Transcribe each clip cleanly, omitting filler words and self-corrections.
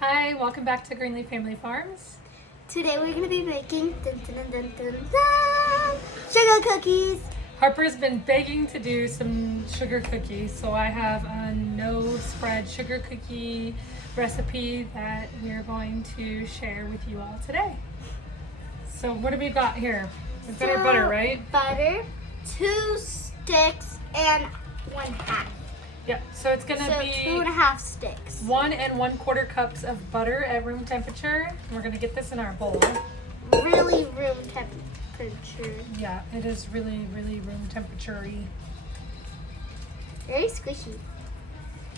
Hi, welcome back to Greenleaf Family Farms. Today we're going to be making sugar cookies. Harper's been begging to do some sugar cookies, so I have a no-spread sugar cookie recipe that we're going to share with you all today. So what do we got here? We've got our butter, right? Butter, 2 sticks, and 1/2. Yep, so it's going to be 2.5 sticks. 1 1/4 cups of butter at room temperature. We're going to get this in our bowl. Really room temperature. Yeah, it is really room temperature-y. Very squishy.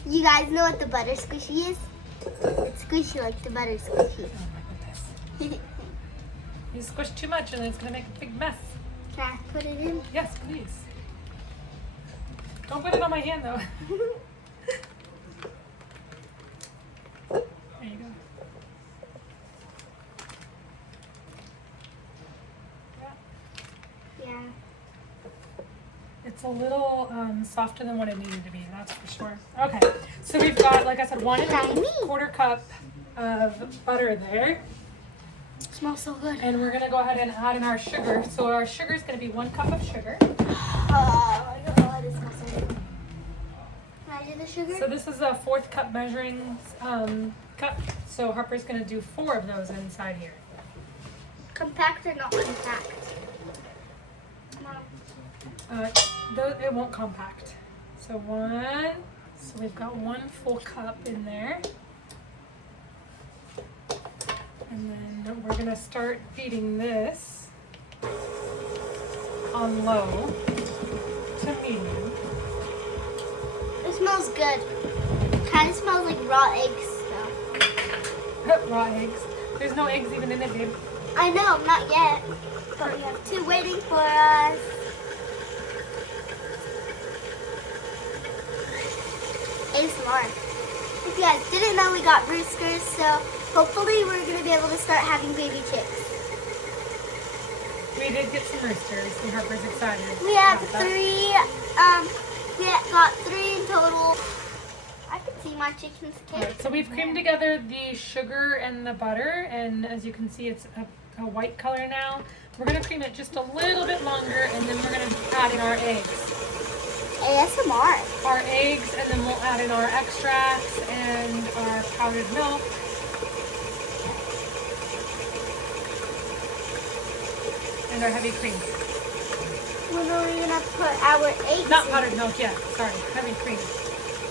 You guys know what the butter squishy is? It's squishy like the butter squishy. Oh my goodness. You squish too much and it's going to make a big mess. Can I put it in? Yes, please. Don't put it on my hand though. There you go. Yeah. It's a little softer than what it needed to be, that's for sure. Okay, so we've got, like I said, 1 1/4 cup of butter there. Smells so good. And we're gonna go ahead and add in our sugar. So our sugar is gonna be 1 cup of sugar. I don't know why this smells so good. Can I do the sugar? So this is a 4th cup measuring cup. So Harper's gonna do 4 of those inside here. Compact or not compact? It won't compact. So 1. So we've got 1 full cup in there. And then we're gonna start feeding this on low to medium. It smells good. Kind of smells like raw eggs though. Raw eggs. There's no eggs even in it, babe. I know, not yet. But we have 2 waiting for us. ASMR. If you guys didn't know, we got roosters, so hopefully we're going to be able to start having baby chicks. We did get some roosters and Harper's excited. We have about that. 3, we got 3 in total. I can see my chickens cake. Alright, so we've creamed together the sugar and the butter, and as you can see it's a white color now. We're going to cream it just a little bit longer, and then we're going to add in our eggs. ASMR. Our eggs, and then we'll add in our extracts and our powdered milk. And our heavy cream. When are we going to put our eggs Not in? powdered milk yet, sorry, heavy cream.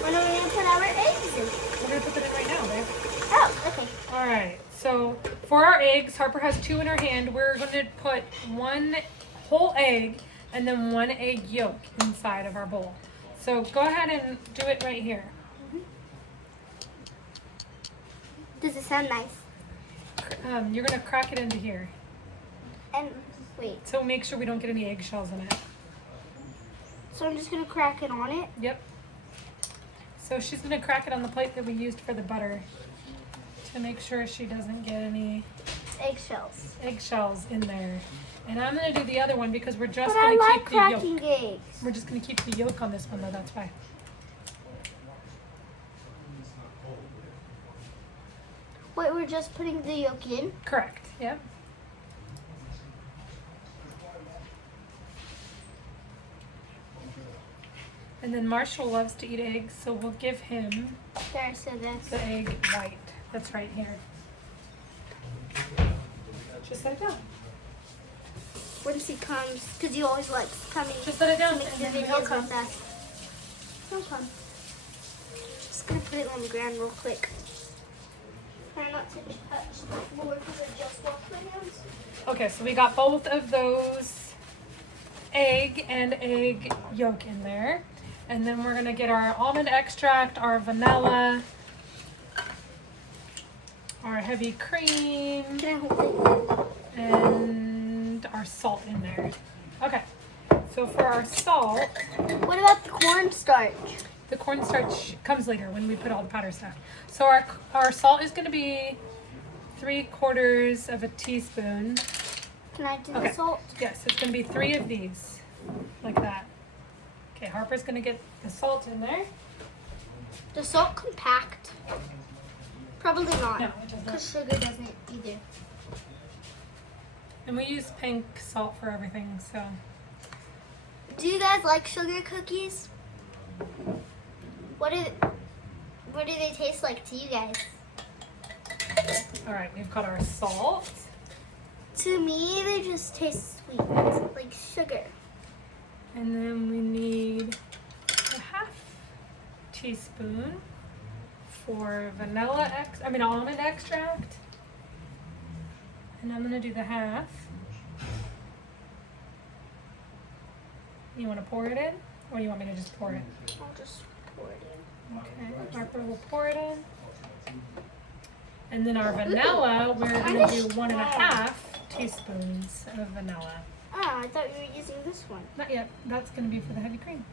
When are we going to put our eggs in? We're going to put that in right now, babe. Oh, okay. Alright, so for our eggs, Harper has 2 in her hand. We're going to put 1 whole egg and then 1 egg yolk inside of our bowl. So go ahead and do it right here. Does it sound nice? You're going to crack it into here. And wait, So make sure we don't get any eggshells in it. so I'm just going to crack it on it. Yep. So she's going to crack it on the plate that we used for the butter to make sure she doesn't get any Eggshells. eggshells in there. And I'm going to do the other one because we're just But I going to like keep the yolk. cracking eggs. We're just going to keep the yolk on this one though, that's why. Wait, we're just putting the yolk in? Correct, yep. And then Marshall loves to eat eggs, so we'll give him There, so this. the egg white. That's right here. Just set it down. Once he comes, because he always likes coming Just set it to down make and the then he'll videos come. with us. He'll come. Just going to put it on the ground real quick. Try not to touch the floor because I just washed my hands. Okay, so we got both of those egg and egg yolk in there. And then we're gonna get our almond extract, our vanilla, our heavy cream, Can I hold it? and our salt in there. Okay, so for our salt, What about the cornstarch? the cornstarch comes later when we put all the powder stuff. So our salt is gonna be 3/4 of a teaspoon. Can I do Okay. the salt? Yes, it's gonna be 3 of these, like that. Okay, Harper's gonna get the salt in there. The salt compact. Probably not. No, it doesn't. Because sugar doesn't either. And we use pink salt for everything, so. Do you guys like sugar cookies? What do they taste like to you guys? All right, we've got our salt. To me, they just taste sweet, like sugar. And then we need a half teaspoon for almond extract. And I'm gonna do the half. You wanna pour it in? Or do you want me to just pour it? I'll just pour it in. Okay, Harper will pour it in. And then our vanilla, we're gonna do 1.5 teaspoons of vanilla. Ah, I thought you were using this one. Not yet, that's gonna be for the heavy cream.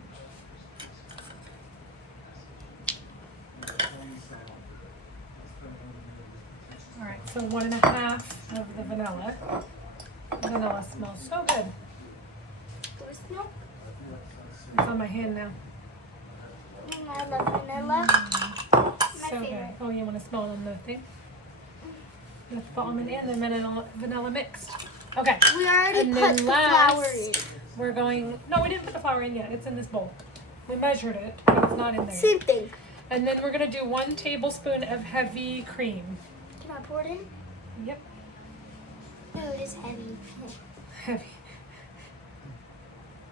All right, so 1.5 of the vanilla. Vanilla smells so good. Where's milk? It's on my hand now. I love vanilla. My So good. favorite. Oh, you want to smell it on the thing? The almond and the vanilla mixed. Okay. We already And put then the flour in. last, we're going. No, we didn't put the flour in yet. It's in this bowl. We measured it, but it's not in there. Same thing. And then we're gonna do 1 tablespoon of heavy cream. Can I pour it in? Yep, Oh, it is heavy. heavy.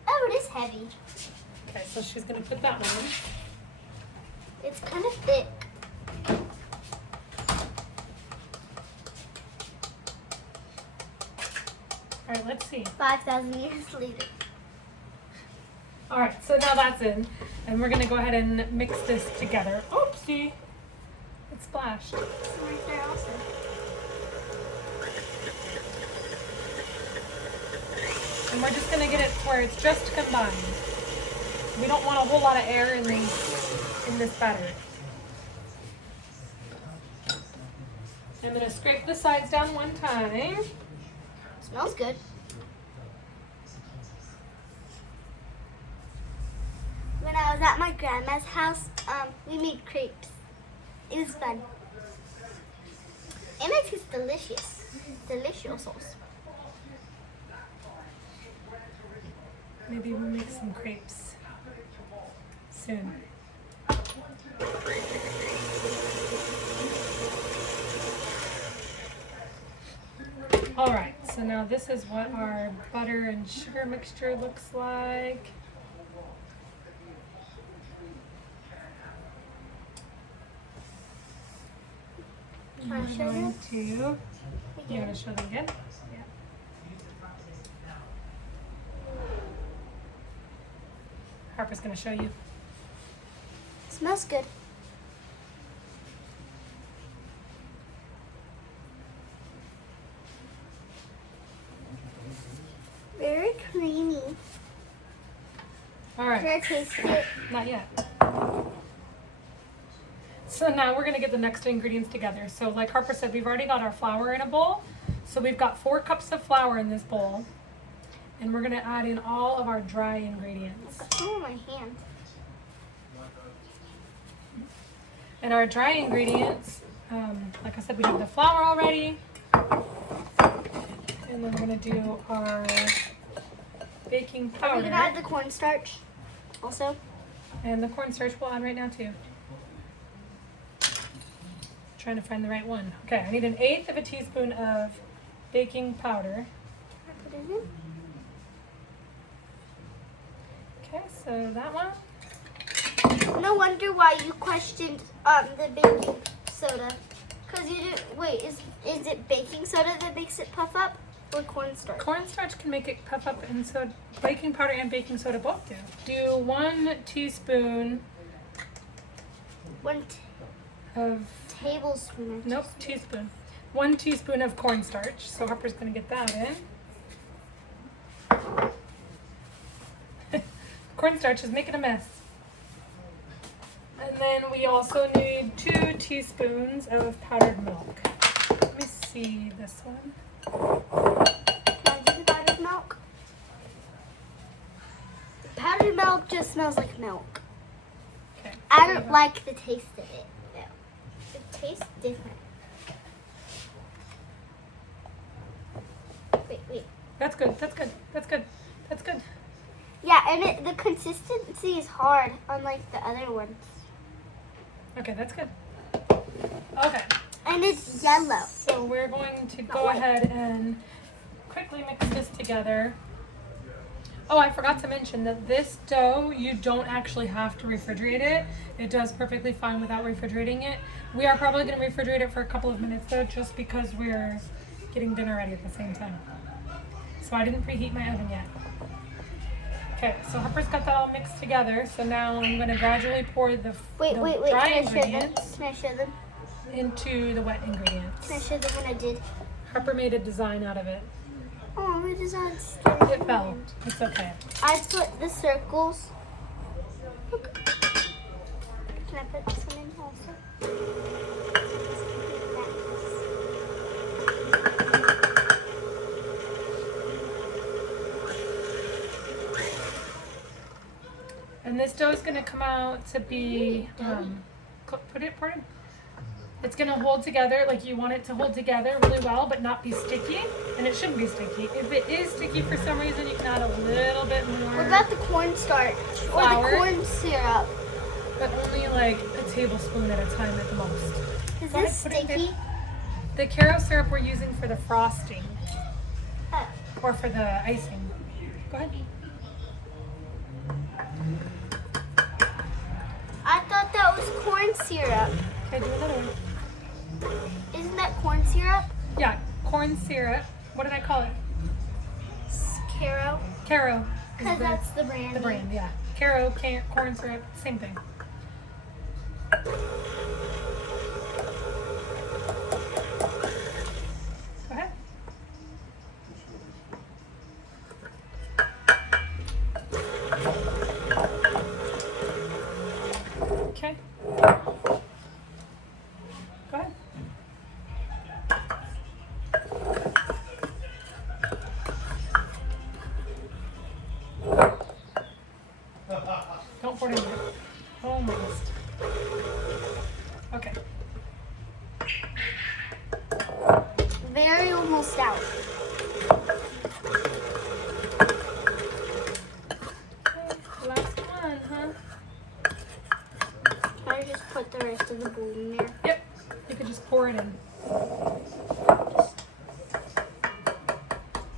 Oh, it is heavy. Okay, so she's gonna put that one in. It's kind of thick. All right, let's see. 5,000 years later. All right, so now that's in, and we're gonna go ahead and mix this together. Oopsie, it splashed. Some right there also. And we're just gonna get it to where it's just combined. We don't want a whole lot of air in this batter. I'm gonna scrape the sides down one time. Smells good. When I was at my grandma's house, we made crepes. It was fun. And it tastes delicious. Delicious. Maybe we'll make some crepes soon. All right, so now this is what our butter and sugar mixture looks like. Can I We're show going you? to, you want to show them again? Yeah. Harper's going to show you. Smells good. Very creamy. All Can right, I taste it? not yet. So now we're going to get the next ingredients together. So like Harper said, we've already got our flour in a bowl. So we've got 4 cups of flour in this bowl. And we're going to add in all of our dry ingredients. I've got some on my hand. And our dry ingredients, like I said, we have the flour already. And then we're going to do our baking Are we gonna add powder. the cornstarch also? And the cornstarch we'll add right now too. Trying to find the right one. Okay, I need 1/8 of a teaspoon of baking powder. Can I put it in? Okay, so that one. No wonder why you questioned the baking soda. Cause you didn't wait. Is it baking soda that makes it puff up, or cornstarch? Cornstarch can make it puff up, and so baking powder and baking soda both do. Do 1 teaspoon One of tablespoon. nope, teaspoon. 1 teaspoon of cornstarch. So Harper's gonna get that in. Cornstarch is making a mess. And then we also need 2 teaspoons of powdered milk. Let me see this one. Can I do the powdered milk? Powdered milk just smells like milk. Okay. I don't like the taste of it. No. It tastes different. Wait. That's good. That's good. That's good. That's good. Yeah, and the consistency is hard, unlike the other ones. Okay, that's good. Okay. And it's yellow. So we're going to go ahead and quickly mix this together. Oh, I forgot to mention that this dough, you don't actually have to refrigerate it. It does perfectly fine without refrigerating it. We are probably going to refrigerate it for a couple of minutes though, just because we're getting dinner ready at the same time. So I didn't preheat my oven yet. Okay, so Harper's got that all mixed together. So now I'm going to gradually pour the Wait. dry Can I show them? ingredients Can I show them? into the wet ingredients. Can I show them what I did? Harper made a design out of it. Oh, my design's It fell. It's okay. I put the circles. Can I put this one in also? And this dough is going to come out to be, put it. It's going to hold together like you want it to hold together really well, but not be sticky. And it shouldn't be sticky. If it is sticky for some reason, you can add a little bit more. What about the cornstarch? Flour? Or the corn syrup? But only like a tablespoon at a time at the most. Is Go this ahead, put it in sticky? The Caro syrup we're using for the frosting Oh. or for the icing. Go ahead. I thought that was corn syrup. Okay, do another one. Isn't that corn syrup? Yeah, corn syrup. What did I call it? Caro? Caro. is Because that's the brand. the brand, yeah. Caro, corn syrup, same thing. Go ahead. Okay. Go ahead. Don't pour it in there. Almost. Okay. Very almost out. Okay, last one, huh? Can I just put the rest of the bowl in there? Yep. You could just pour it in.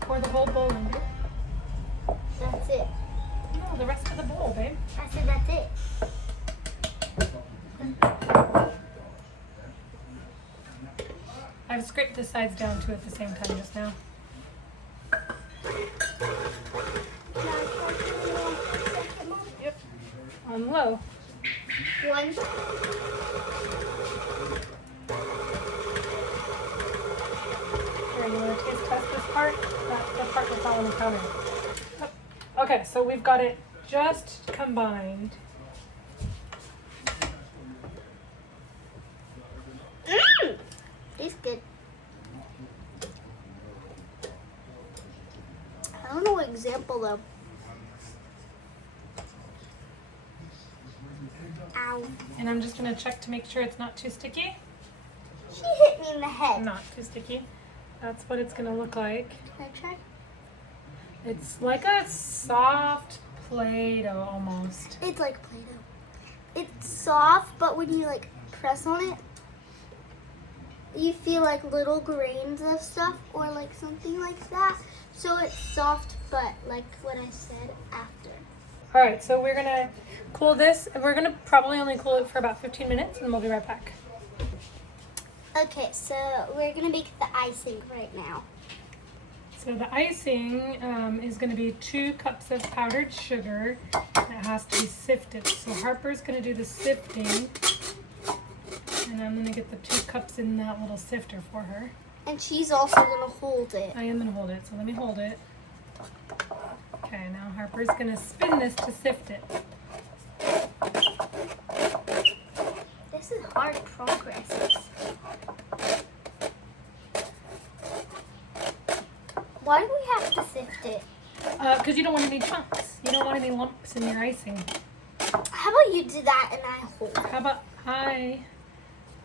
Pour the whole bowl in. That's it. No, the rest of the bowl, babe. I said that's it. I've scraped the sides down too at the same time just now. Yep. On low. One. Here, you want to taste test this part? That's the part that's all on the counter. Yep. Okay, so we've got it just combined. Tastes good. I don't know what example though. Ow. And I'm just going to check to make sure it's not too sticky. She hit me in the head. Not too sticky. That's what it's going to look like. Can I try? It's like a soft Play-Doh almost. It's like Play-Doh. It's soft, but when you like press on it, you feel like little grains of stuff or like something like that. So it's soft, but like what I said after. All right, so we're going to cool this. We're going to probably only cool it for about 15 minutes and we'll be right back. Okay, so we're gonna make the icing right now. So the icing is going to be 2 cups of powdered sugar. It has to be sifted. So Harper's going to do the sifting. And I'm going to get the 2 cups in that little sifter for her. And she's also gonna hold it. I am going to hold it, so let me hold it. Okay, now Harper's going to spin this to sift it. This is hard progress. Why do we have to sift it? Because you don't want any chunks. You don't want any lumps in your icing. How about you do that and I hold it? How about I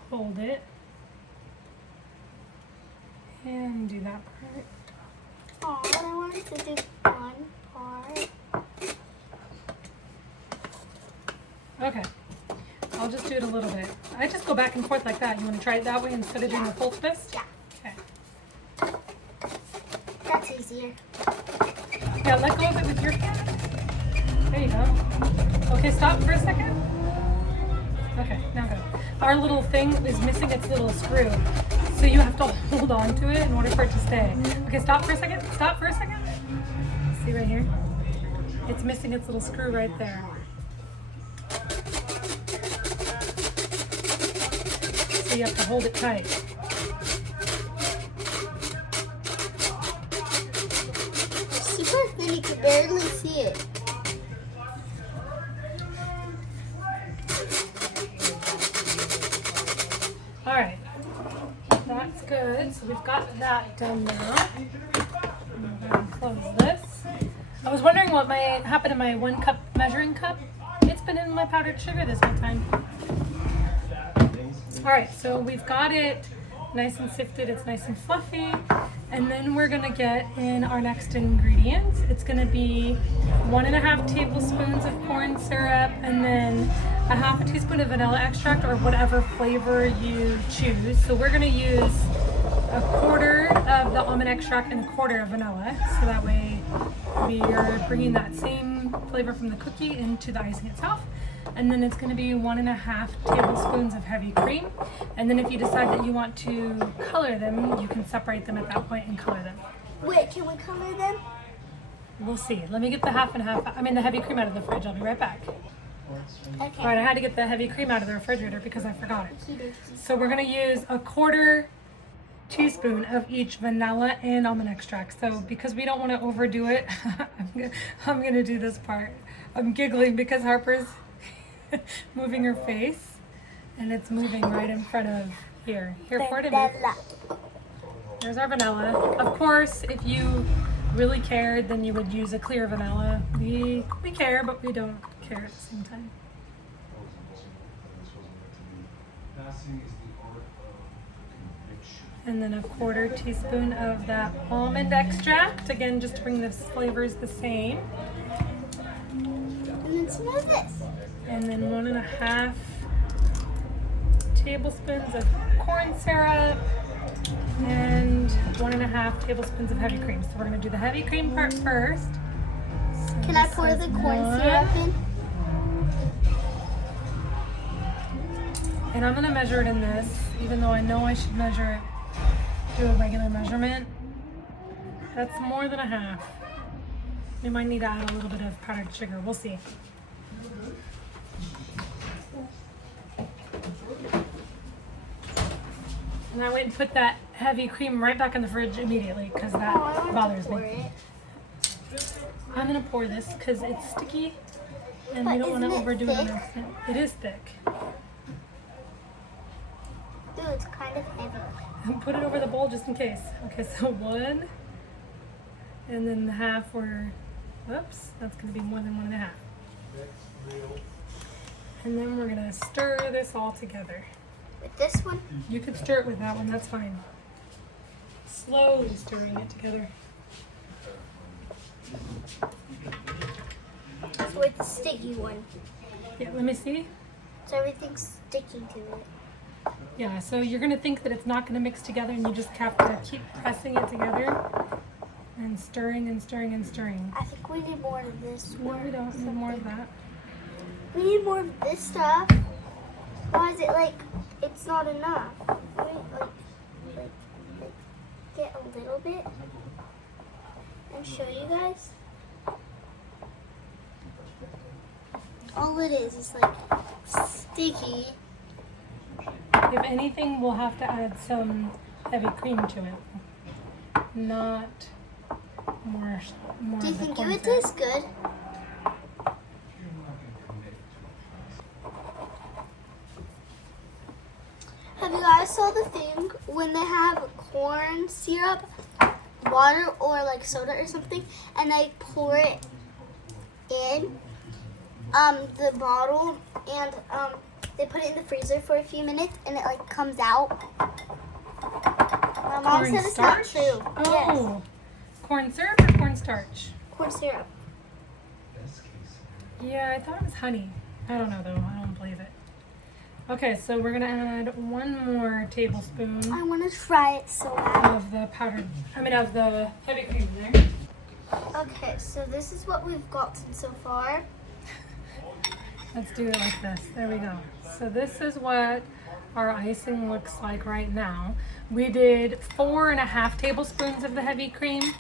hold it And do that part. Oh, I wanted to do one part. Okay. I'll just do it a little bit. I just go back and forth like that. You want to try it that way instead of doing a full twist? Yeah. Okay. That's easier. Yeah, let go of it with your hand. There you go. Okay, stop for a second. Okay, now go. Our little thing is missing its little screw. So you have to hold on to it in order for it to stay. Okay, stop for a second. Stop for a second. See right here? It's missing its little screw right there. So you have to hold it tight. Super thin, you can barely see it. All right, that's good. So we've got that done now. I'm going to close this. I was wondering what might happen to my 1 cup measuring cup. It's been in my powdered sugar this whole time. All right, so we've got it nice and sifted. It's nice and fluffy. And then we're gonna get in our next ingredients. It's gonna be 1.5 tablespoons of corn syrup, and then 1/2 teaspoon of vanilla extract or whatever flavor you choose. So we're gonna use 1/4 of the almond extract and 1/4 of vanilla. So that way we are bringing that same flavor from the cookie into the icing itself. And then it's going to be 1.5 tablespoons of heavy cream. And then if you decide that you want to color them, you can separate them at that point and color them. Wait, can we color them? We'll see. Let me get the the heavy cream out of the fridge. I'll be right back. Okay. All right, I had to get the heavy cream out of the refrigerator because I forgot it. Okey-dokey. So we're going to use 1/4 teaspoon of each vanilla and almond extract. So because we don't want to overdo it, I'm going to do this part. I'm giggling because Harper's moving her face, and it's moving right in front of here. Here, pour it in. Vanilla. There's our vanilla. Of course, if you really cared, then you would use a clear vanilla. We care, but we don't care at the same time. And then 1/4 teaspoon of that almond extract. Again, just to bring the flavors the same. And then some of this. And then 1.5 tablespoons of corn syrup and 1.5 tablespoons of heavy cream. So we're going to do the heavy cream part first. So Can I this pour is the corn 1. syrup in? And I'm going to measure it in this, even though I know I should measure it, do a regular measurement. That's more than 1/2. We might need to add a little bit of powdered sugar. We'll see. And I went and put that heavy cream right back in the fridge immediately because that Oh, I want bothers to pour me. it. I'm going to pour this because it's sticky and we But don't want to isn't it overdo it. thick? It is thick. Ooh, it's kind of heavy. Put it over the bowl just in case. Okay, so 1, and then the half were, oops, that's going to be more than 1.5. And then we're going to stir this all together. With this one, You could stir it with that one, that's fine. Slowly stirring it together. so with the sticky one. Yeah, let me see. So everything's sticking to it. Yeah, so you're going to think that it's not going to mix together and you just have to keep pressing it together and stirring and stirring and stirring. I think we need more of this No, one. we don't need more of that. We need more of this stuff. Why is it like it's not enough? Wait, like get a little bit and show you guys. All it is like sticky. If anything, we'll have to add some heavy cream to it. Not more Do you of the think it corn would syrup. taste good? Have you guys saw the thing when they have corn syrup, water, or like soda or something, and they pour it in the bottle, and they put it in the freezer for a few minutes, and it like comes out. My mom said it's not Cornstarch? true. Oh, corn syrup or cornstarch? Yes. Corn syrup. Yeah, I thought it was honey. I don't know though. I don't believe it. Okay, so we're gonna add 1 more tablespoon I want to try it so bad. of the of the heavy cream there. Okay, so this is what we've gotten so far. Let's do it like this. There we go. So this is what our icing looks like right now. We did 4.5 tablespoons of the heavy cream.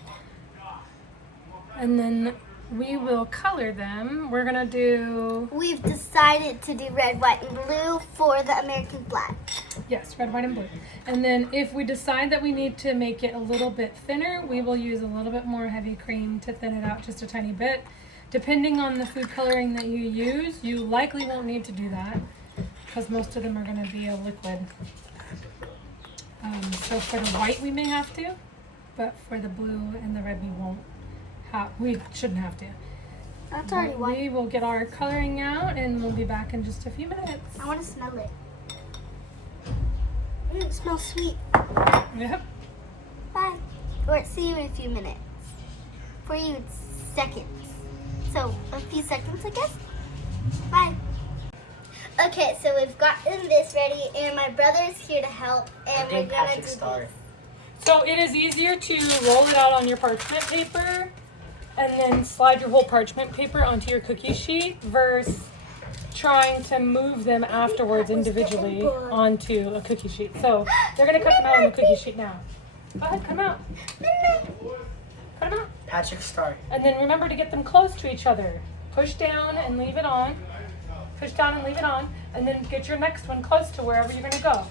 And then we will color them. We're gonna do, We've decided to do red, white, and blue for the American flag. yes, red, white, and blue. And then if we decide that we need to make it a little bit thinner, we will use a little bit more heavy cream to thin it out just a tiny bit. Depending on the food coloring that you use, you likely won't need to do that because most of them are gonna be a liquid. So for the white we may have to, but for the blue and the red we won't. We shouldn't have to. That's already white. We will get our coloring out and we'll be back in just a few minutes. I want to smell it. It smells sweet. Yep. Bye. Or see you in a few minutes. For you, it's seconds. So, a few seconds, I guess. Bye. Okay, so we've gotten this ready, and my brother's here to help, and we're gonna do this. So it is easier to roll it out on your parchment paper and then slide your whole parchment paper onto your cookie sheet versus trying to move them afterwards individually onto a cookie sheet. So they're gonna cut them out on the cookie sheet now. Go ahead, come out. Cut them out. Patrick Star. And then remember to get them close to each other. Push down and leave it on. Push down and leave it on. And then get your next one close to wherever you're gonna go.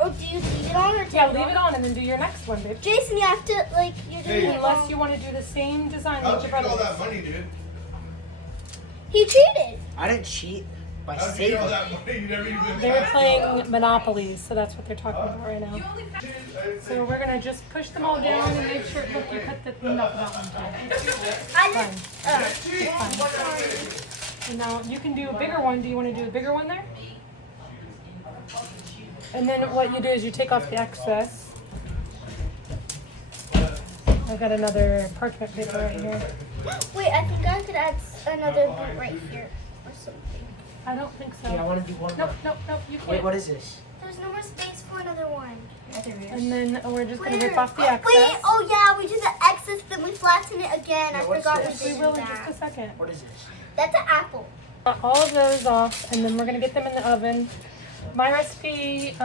Oh, do you leave it on or take Yeah, it leave on? it on and then do your next one, babe. Jason, you have to, like, you're doing it Unless wrong. you want to do the same design How'd that you your get all brother that money, dude? He cheated. I didn't cheat by How'd you get all saving. that money? You never even They're playing Monopoly, so that's what they're talking about right now. So we're gonna just push them all down and make sure, look, you cut the enough of that one too. I Fine. just, And now you can do a bigger one. Do you want to do a bigger one there? And then what you do is you take off the excess. I've got another parchment paper right here. wait, I think I could add another boot right here or something. I don't think so. Yeah, I want to do one Nope, more. nope, nope, you can't. Wait, what is this? There's no more space for another one. And then we're just gonna Where? rip off the excess. Wait, oh yeah, we did the excess, then we flatten it again. Yeah, I what's forgot we this? We did will in just a that. second. What is this? That's an apple. Cut all of those off, and then we're gonna get them in the oven. My recipe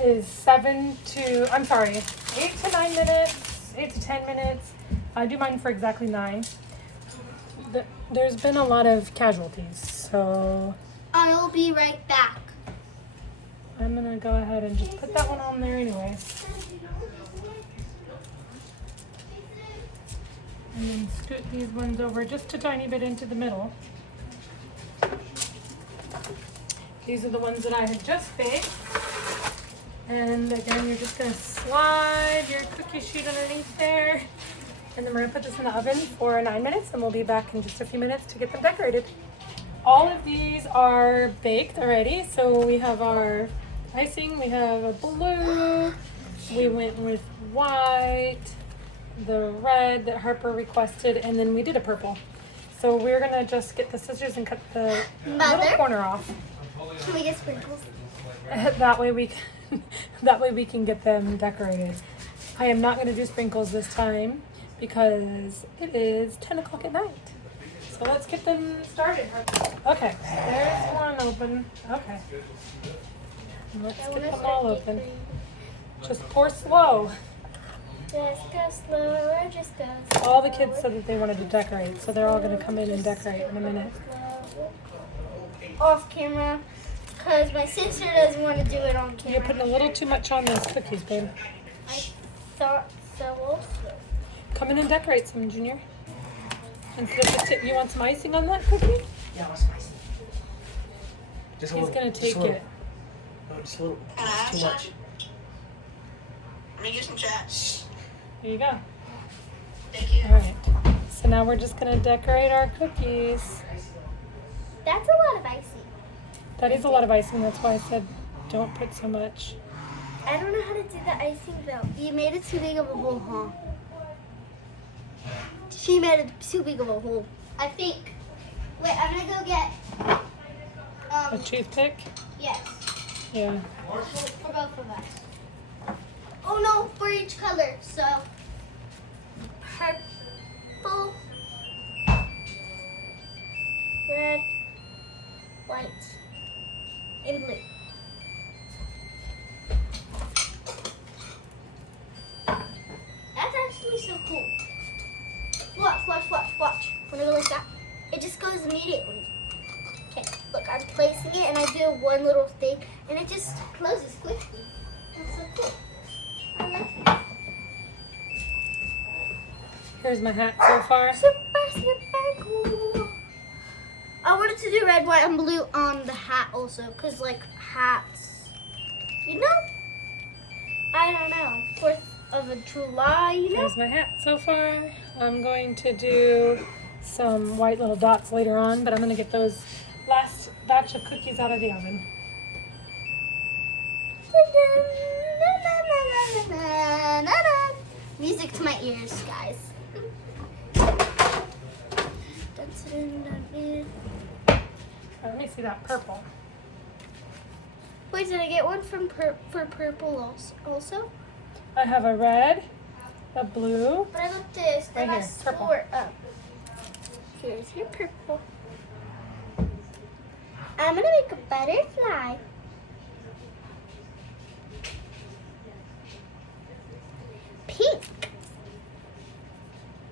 is 8 to 9 minutes, 8 to 10 minutes. I do mine for exactly 9. There's been a lot of casualties, so I'll be right back. I'm gonna go ahead and just put that one on there anyway. And then scoot these ones over just a tiny bit into the middle. These are the ones that I had just baked. And again, you're just gonna slide your cookie sheet underneath there. And then we're gonna put this in the oven for 9 minutes and we'll be back in just a few minutes to get them decorated. All of these are baked already. So we have our icing, we have a blue, we went with white, the red that Harper requested, and then we did a purple. So we're gonna just get the scissors and cut the little Mother? corner off. Can we get sprinkles? That way we can get them decorated. I am not gonna do sprinkles this time because it is 10 o'clock at night. So let's get them started. Okay, there's one open. Okay. Let's I get wanna them start all open. decorating. Just pour slow. Just go slower, just go slower. All the kids said that they wanted to decorate, so they're all gonna come in and decorate in a minute. Off camera, because my sister doesn't want to do it on You're camera. putting a little too much on those cookies, babe. I thought so also. Come in and decorate some, Junior. Instead of the tip, you want some icing on that cookie? Yeah, what's nice? Just a He's little. gonna just take a little. it. No, just a little. It's too much. Let me get some chat. There you go. Thank you. All right. So now we're just gonna decorate our cookies. That's a lot of icing. That is a lot of icing. That's why I said don't put so much. I don't know how to do the icing though. You made it too big of a hole, huh? She made it too big of a hole. I think. Wait, I'm gonna go get. A toothpick? Yes, Yeah. for both of us. Oh no, for each color. So, purple, red, white, and blue. That's actually so cool. Watch, watch, watch, watch. When I go like that, it just goes immediately. Okay, look, I'm placing it and I do one little thing and it just closes quickly. That's so cool. I like it. Here's my hat so far. Super, super cool. I wanted to do red, white, and blue on the hat also, because like hats, you know? I don't know. 4th of July, you know? There's my hat so far. I'm going to do some white little dots later on, but I'm going to get those last batch of cookies out of the oven. Music to my ears, guys. Let me see that purple. Wait, did I get one from for purple also? I have a red, a blue. But I looked this. Right Then I here, purple. swore up. Here's your purple. I'm gonna make a butterfly. Pink.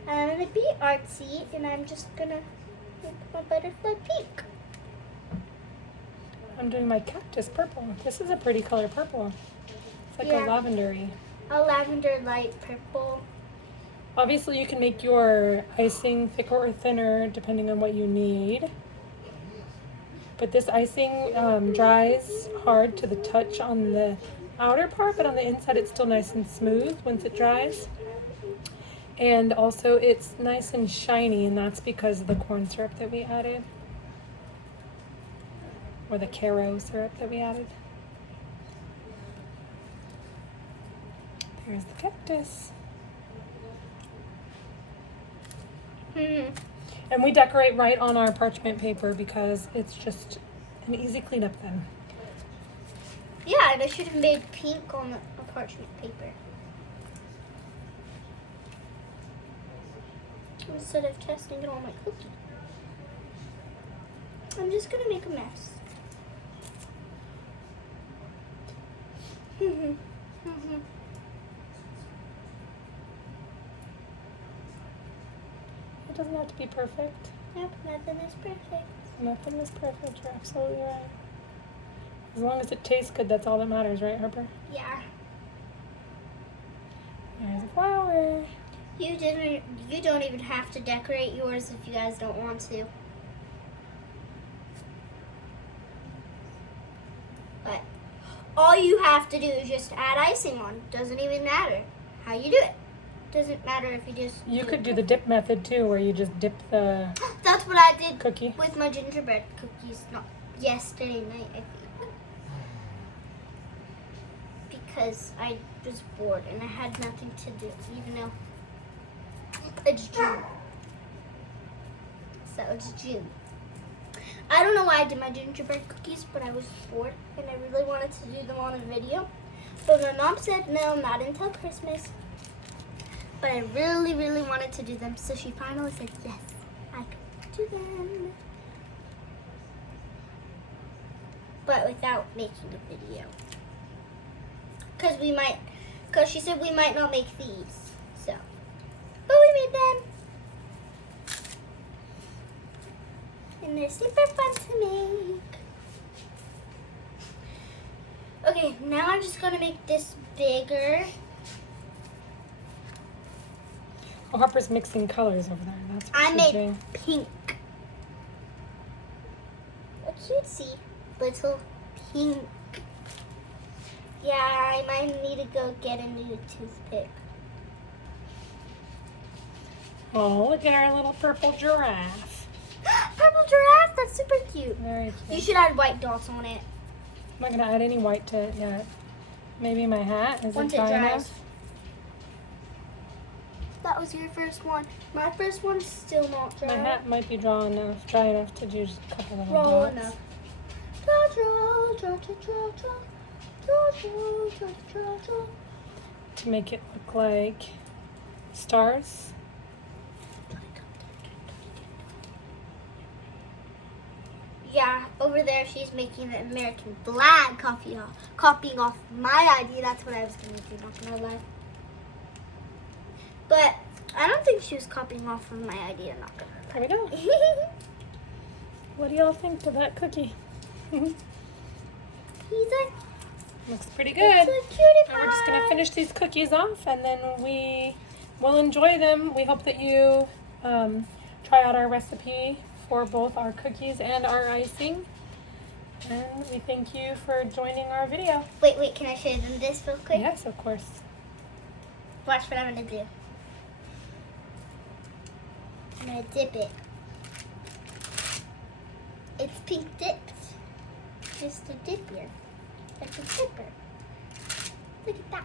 I'm gonna be artsy and I'm just gonna make my butterfly pink. I'm doing my cactus purple. This is a pretty color purple. It's like Yeah. a lavendery. A lavender light purple. Obviously, you can make your icing thicker or thinner depending on what you need. But this icing dries hard to the touch on the outer part, but on the inside it's still nice and smooth once it dries. And also it's nice and shiny, and that's because of the corn syrup that we added. Or the Caro syrup that we added. There's the cactus. And we decorate right on our parchment paper because it's just an easy cleanup then. Yeah, and I should have made pink on the parchment paper. Instead of testing it on my cookie. I'm just gonna make a mess. It doesn't have to be perfect. Yep, nothing is perfect. Nothing is perfect. You're absolutely right. As long as it tastes good, that's all that matters, right, Harper? Yeah. There's a flower. You don't even have to decorate yours if you guys don't want to. But all you have to do is just add icing on. Doesn't even matter how you do it. Doesn't matter if you just You could do the dip method too, where you just dip the That's what I did cookie. with my gingerbread cookies, not yesterday night, I think. Because I was bored and I had nothing to do, even though it's June. So it's June. I don't know why I did my gingerbread cookies, but I was bored and I really wanted to do them on a video. But my mom said no, not until Christmas. But I really, really wanted to do them, so she finally said yes, I could do them. But without making a video. Because she said we might not make these, so. But we made them. And they're super fun to make. Okay, now I'm just going to make this bigger. Oh, Harper's mixing colors over there. That's what I she's made doing. pink. A cutesy little pink. Yeah, I might need to go get a new toothpick. Oh, look at our little purple giraffe. Purple giraffe, that's super cute. Very You cute. should add white dots on it. not gonna add any white to it yet. Maybe my hat, is Once it it dry dries. enough? That was your first one. My first one's still not dry. My hat might be dry enough to do just a couple little Roll dots. enough. Draw, draw, draw, draw, draw, draw. Draw, draw, draw, draw, draw. To make it look like stars. Yeah, over there she's making the American flag copying off my idea. That's what I was gonna do, not gonna lie. But I don't think she was copying off of my idea, not There we go. gonna lie. What do y'all think of that cookie? He's a Looks pretty it's good. a cutie And we're just pie. gonna finish these cookies off, and then we will enjoy them. We hope that you try out our recipe for both our cookies and our icing. And we thank you for joining our video. Wait, can I show them this real quick? Yes, of course. Watch what I'm gonna do. I'm gonna dip it. It's pink dipped. Just a dip here. Like a dipper. Look at that.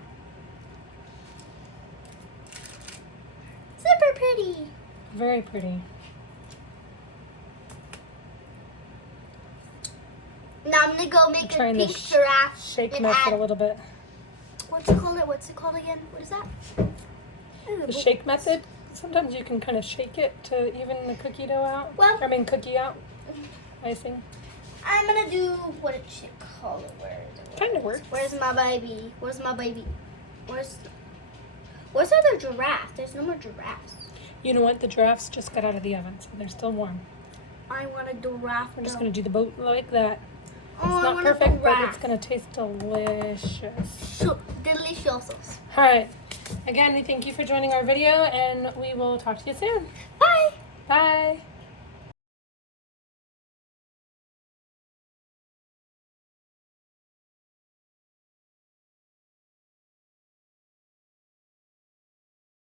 Super pretty. Very pretty. Now I'm gonna go make a Trying the pink giraffe. Shake and method a add- little bit. What's it called? What's it called again? What is that? The shake method. Sometimes you can kind of shake it to even the cookie dough out. Well- Cookie out. Icing. I'm gonna do what it should call it. Where is it? Kind of works. Where's my baby? Where's my baby? Where's the other giraffe? There's no more giraffes. You know what? The giraffes just got out of the oven, so they're still warm. I want a giraffe. We're just though. going to do the boat like that. Oh, It's I not want a perfect, but giraffe. it's going to taste delicious. So delicious. All right. Again, we thank you for joining our video, and we will talk to you soon. Bye. Bye.